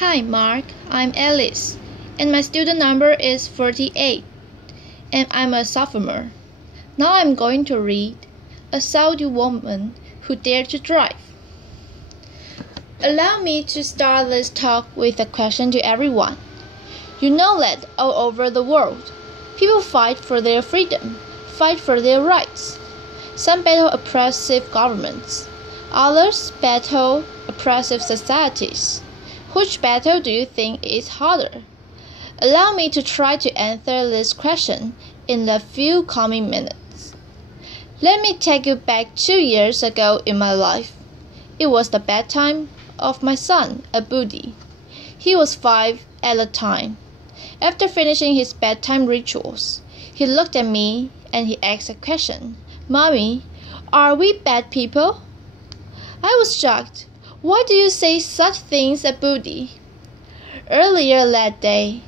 Hi Mark, I'm Alice, and my student number is 48, and I'm a sophomore. Now I'm going to read A Saudi Woman Who Dared to Drive. Allow me to start this talk with a question to everyone. You know that all over the world, people fight for their freedom, fight for their rights. Some battle oppressive governments, others battle oppressive societies. Which battle do you think is harder? Allow me to try to answer this question in the few coming minutes. Let me take you back 2 years ago in my life. It was the bedtime of my son, Abudi. He was 5 at the time. After finishing his bedtime rituals, he looked at me and he asked a question. Mommy, are we bad people? I was shocked. Why do you say such things, Abudi? Earlier that day,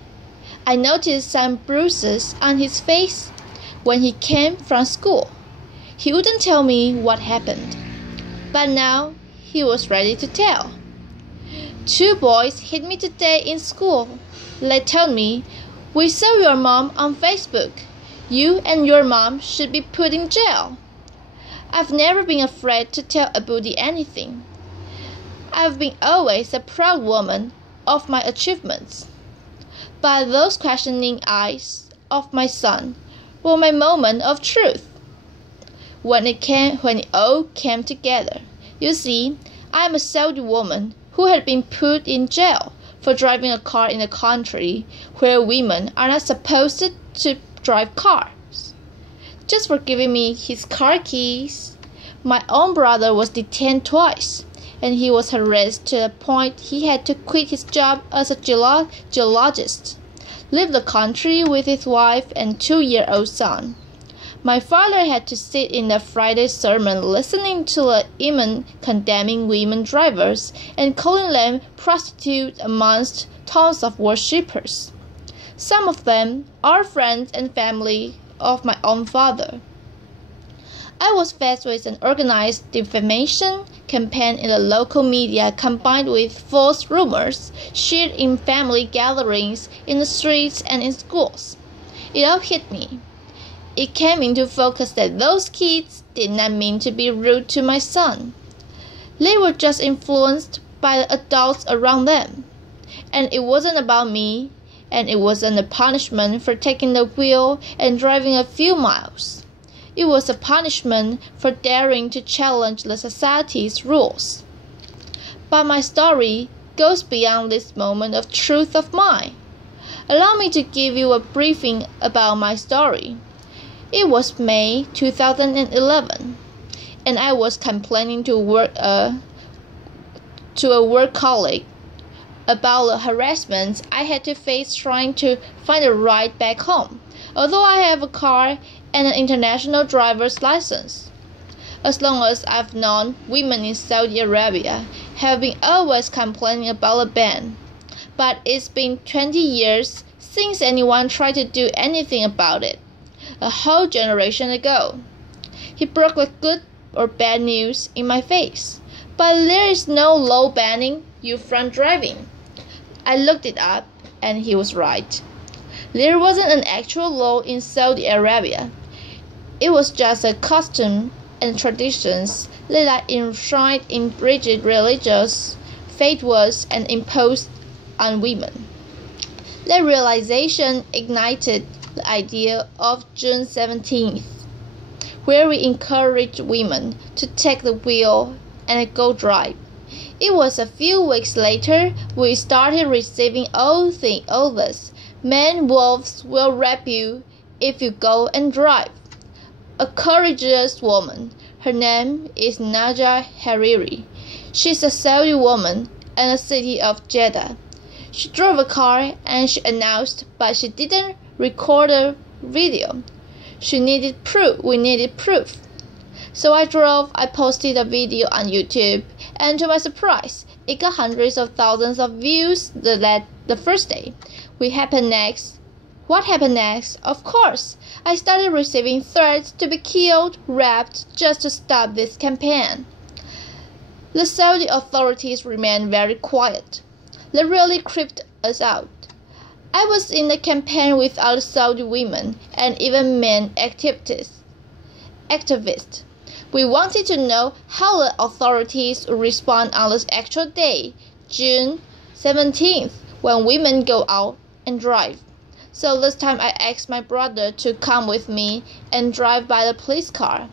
I noticed some bruises on his face when he came from school. He wouldn't tell me what happened, but now he was ready to tell. 2 boys hit me today in school. They told me, "We saw your mom on Facebook. You and your mom should be put in jail." I've never been afraid to tell Abudi anything. I've been always a proud woman of my achievements. But those questioning eyes of my son were my moment of truth. When it all came together, you see, I'm a Saudi woman who had been put in jail for driving a car in a country where women are not supposed to drive cars. Just for giving me his car keys. My own brother was detained twice, and he was harassed to the point he had to quit his job as a geologist, leave the country with his wife and 2-year-old son. My father had to sit in the Friday sermon listening to the imam condemning women drivers and calling them prostitutes amongst tons of worshippers. Some of them are friends and family of my own father. I was faced with an organized defamation campaign in the local media combined with false rumors shared in family gatherings, in the streets, and in schools. It all hit me. It came into focus that those kids did not mean to be rude to my son. They were just influenced by the adults around them. And it wasn't about me, and it wasn't a punishment for taking the wheel and driving a few miles. It was a punishment for daring to challenge the society's rules. But my story goes beyond this moment of truth of mine. Allow me to give you a briefing about my story. It was May 2011, and I was complaining to a work colleague about the harassment I had to face trying to find a ride back home, although I have a car and an international driver's license. As long as I've known, women in Saudi Arabia have been always complaining about the ban. But it's been 20 years since anyone tried to do anything about it. A whole generation ago. He broke the good or bad news in my face. But there is no law banning you from driving. I looked it up, and he was right. There wasn't an actual law in Saudi Arabia. It was just a custom and traditions that are enshrined in rigid religious fatwas and imposed on women. That realization ignited the idea of June 17th, where we encouraged women to take the wheel and go drive. It was a few weeks later we started receiving all this. Men wolves will rape you if you go and drive. A courageous woman. Her name is Naja Hariri. She's a Saudi woman in the city of Jeddah. She drove a car and she announced, but she didn't record a video. We needed proof. So I posted a video on YouTube, and to my surprise, it got hundreds of thousands of views the first day. What happened next? Of course, I started receiving threats to be killed, raped, just to stop this campaign. The Saudi authorities remained very quiet. that really creeped us out. I was in a campaign with other Saudi women and even men activists. We wanted to know how the authorities would respond on the actual day, June 17th, when women go out and drive. So this time I asked my brother to come with me and drive by the police car.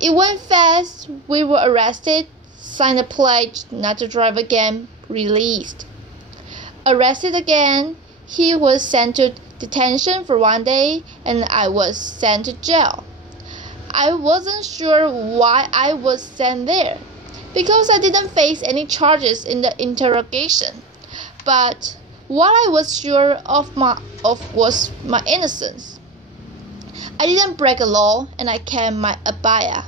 It went fast. We were arrested, signed a pledge not to drive again, released. Arrested again, he was sent to detention for 1 day, and I was sent to jail. I wasn't sure why I was sent there, because I didn't face any charges in the interrogation. But what I was sure of was my innocence. I didn't break a law, and I kept my abaya.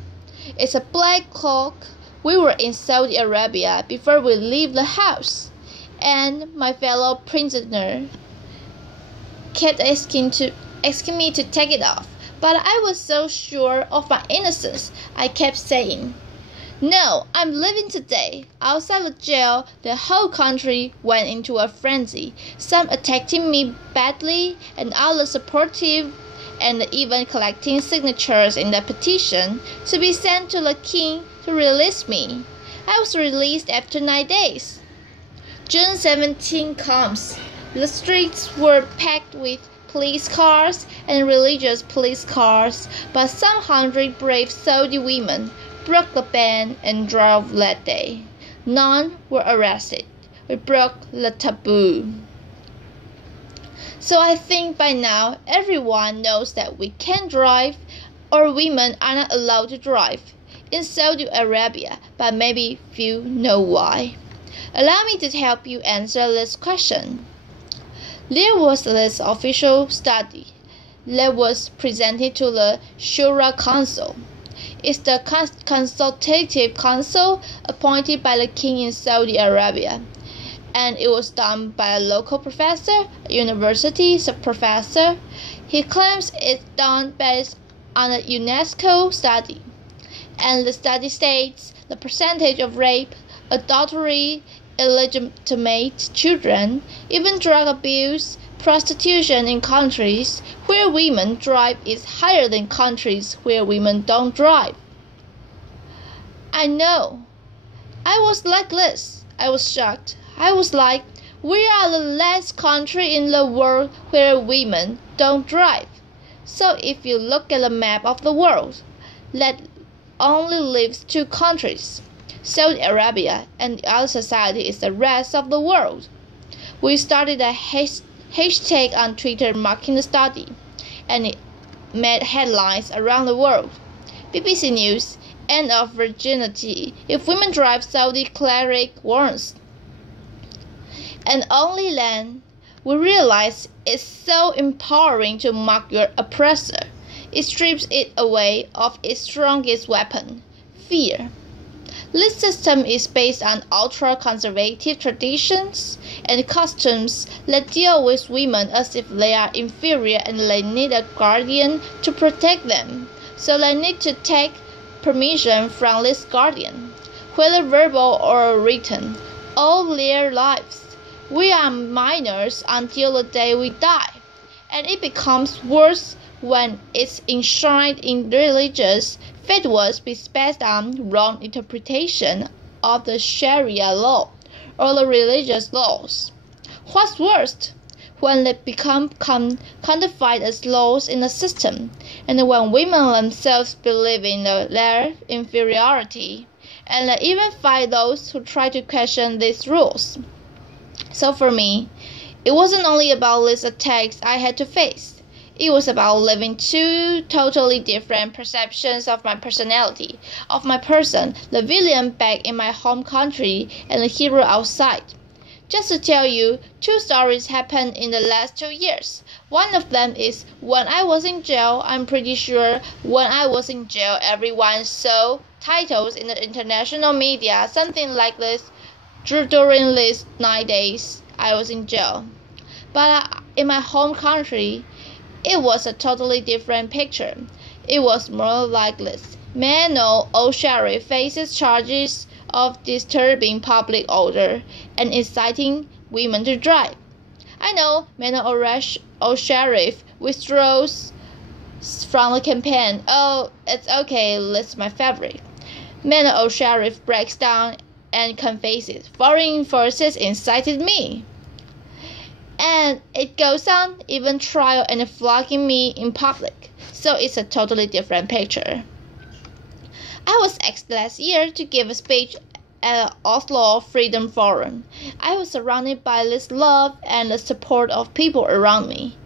It's a black cloak. We were in Saudi Arabia before we leave the house, and my fellow prisoner kept asking me to take it off. But I was so sure of my innocence, I kept saying, "No, I'm leaving today." Outside the jail, the whole country went into a frenzy, some attacking me badly and others supportive, and even collecting signatures in the petition to be sent to the king to release me. I was released after 9 days. June 17 comes. The streets were packed with police cars and religious police cars, but some 100 brave Saudi women broke the ban and drove that day. None were arrested. We broke the taboo. So I think by now everyone knows that we can't drive, or women are not allowed to drive in Saudi Arabia, but maybe few know why. Allow me to help you answer this question. There was this official study that was presented to the Shura Council. It's the consultative council appointed by the king in Saudi Arabia, and it was done by a local professor, a university professor. He claims it's done based on a UNESCO study, and the study states the percentage of rape, adultery, illegitimate children, even drug abuse, prostitution in countries where women drive is higher than countries where women don't drive. I know. I was like this. I was shocked. I was like, we are the last country in the world where women don't drive. So if you look at the map of the world, that only leaves 2 countries. Saudi Arabia and the other society is the rest of the world. We started a hashtag on Twitter marking the study, and it made headlines around the world. BBC News, end of virginity if women drive, Saudi cleric warns. And only then we realize it's so empowering to mock your oppressor. It strips it away of its strongest weapon, fear. This system is based on ultra-conservative traditions and customs that deal with women as if they are inferior and they need a guardian to protect them. So they need to take permission from this guardian, whether verbal or written, all their lives. We are minors until the day we die, and it becomes worse when it's enshrined in religious fatwas based on wrong interpretation of the Sharia law or the religious laws. What's worse, when they become codified as laws in the system, and when women themselves believe in their inferiority, and they even fight those who try to question these rules. So for me, it wasn't only about these attacks I had to face. It was about living 2 totally different perceptions of my personality, of my person, the villain back in my home country and the hero outside. Just to tell you, 2 stories happened in the last 2 years. One of them is when I was in jail. I'm pretty sure when I was in jail, everyone saw titles in the international media, something like this, during these 9 days I was in jail. But in my home country, it was a totally different picture. It was more like this. Manal, al-Sharif faces charges of disturbing public order and inciting women to drive. I know Manal al-Sharif withdraws from the campaign. Oh, it's okay, it's my favorite. Manal al-Sharif breaks down and confesses, foreign forces incited me. And it goes on, even trial and flogging me in public. So it's a totally different picture. I was asked last year to give a speech at the Oslo Freedom Forum. I was surrounded by this love and the support of people around me,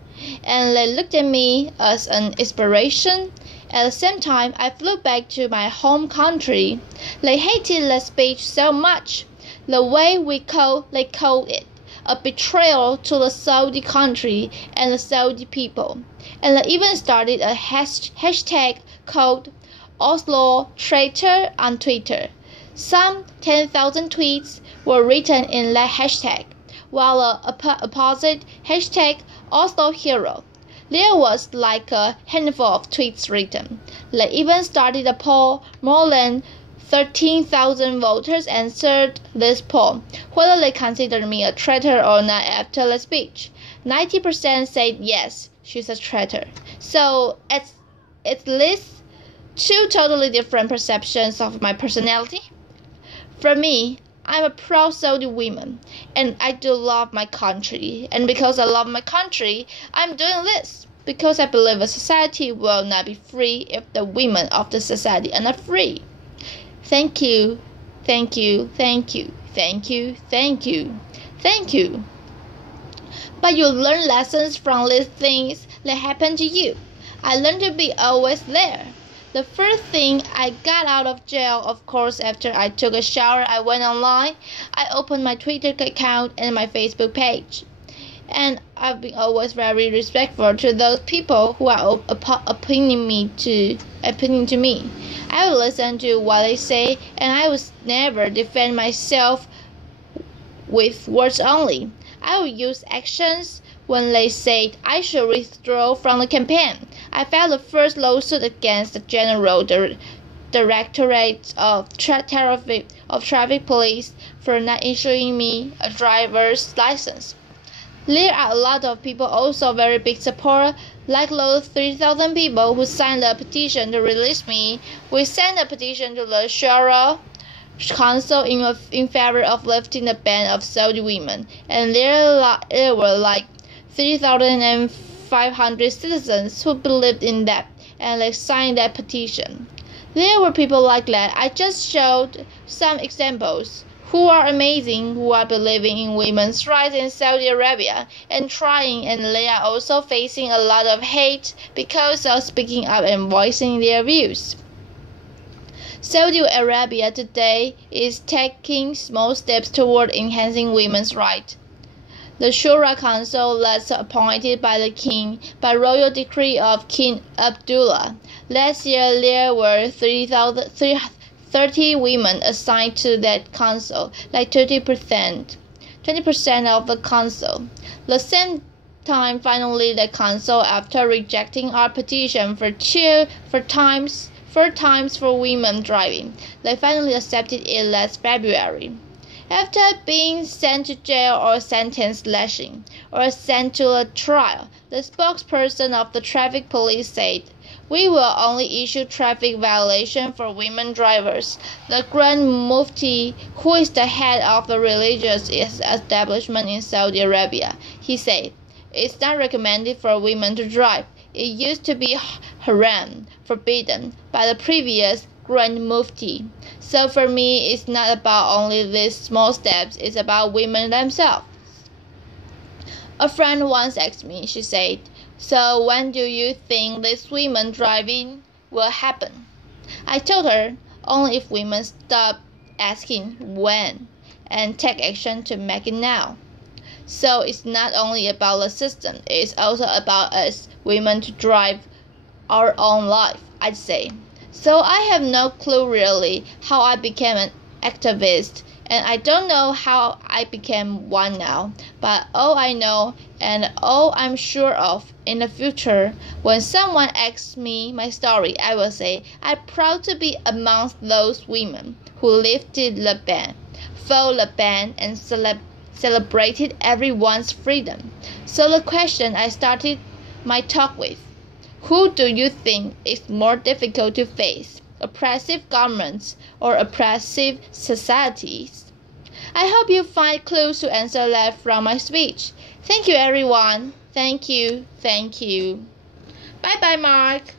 and they looked at me as an inspiration. At the same time, I flew back to my home country. They hated the speech so much. The way they called it a betrayal to the Saudi country and the Saudi people. And they even started a hashtag called Oslo Traitor on Twitter. Some 10,000 tweets were written in that hashtag, while the opposite hashtag Oslo Hero. There was like a handful of tweets written. They even started a poll. More than 13,000 voters answered this poll, whether they considered me a traitor or not after the speech. 90% said yes, she's a traitor. So it's at least two totally different perceptions of my personality. For me, I'm a proud Saudi woman, and I do love my country. And because I love my country, I'm doing this. Because I believe a society will not be free if the women of the society are not free. Thank you, thank you, thank you, thank you, thank you, thank you. But you learn lessons from these things that happen to you. I learned to be always there. The first thing I got out of jail, of course, after I took a shower, I went online. I opened my Twitter account and my Facebook page. And I've been always very respectful to those people who are opinion to me. I will listen to what they say, and I will never defend myself with words only. I will use actions. When they said I should withdraw from the campaign, I filed the first lawsuit against the General Directorate of Traffic Police for not issuing me a driver's license. There are a lot of people also very big support, like those 3,000 people who signed a petition to release me. We sent a petition to the Shura Council in favor of lifting the ban of Saudi women, and there were like 3,500 citizens who believed in that, and they signed that petition. There were people like that. I just showed some examples who are amazing, who are believing in women's rights in Saudi Arabia and trying, and they are also facing a lot of hate because of speaking up and voicing their views. Saudi Arabia today is taking small steps toward enhancing women's rights. The Shura Council was appointed by the king by royal decree of King Abdullah. Last year there were 30 women assigned to that council, like 20% of the council. The same time, finally, the council, after rejecting our petition for four times for women driving, they finally accepted it last February. After being sent to jail or sentenced lashing or sent to a trial, the spokesperson of the traffic police said, "We will only issue traffic violation for women drivers." The Grand Mufti, who is the head of the religious establishment in Saudi Arabia, he said, "It's not recommended for women to drive. It used to be haram, forbidden, by the previous Grand Mufti. So for me, it's not about only these small steps, it's about women themselves." A friend once asked me, she said, "So when do you think this women driving will happen?" I told her, only if women stop asking when and take action to make it now. So it's not only about the system, it's also about us women to drive our own life, I'd say. So I have no clue really how I became an activist, and I don't know how I became one now, but all I know and all I'm sure of, in the future, when someone asks me my story, I will say I'm proud to be amongst those women who lifted the ban, fought the ban, and celebrated everyone's freedom. So the question I started my talk with: who do you think is more difficult to face, oppressive governments or oppressive societies? I hope you find clues to answer that from my speech. Thank you, everyone. Thank you. Bye-bye, Mark.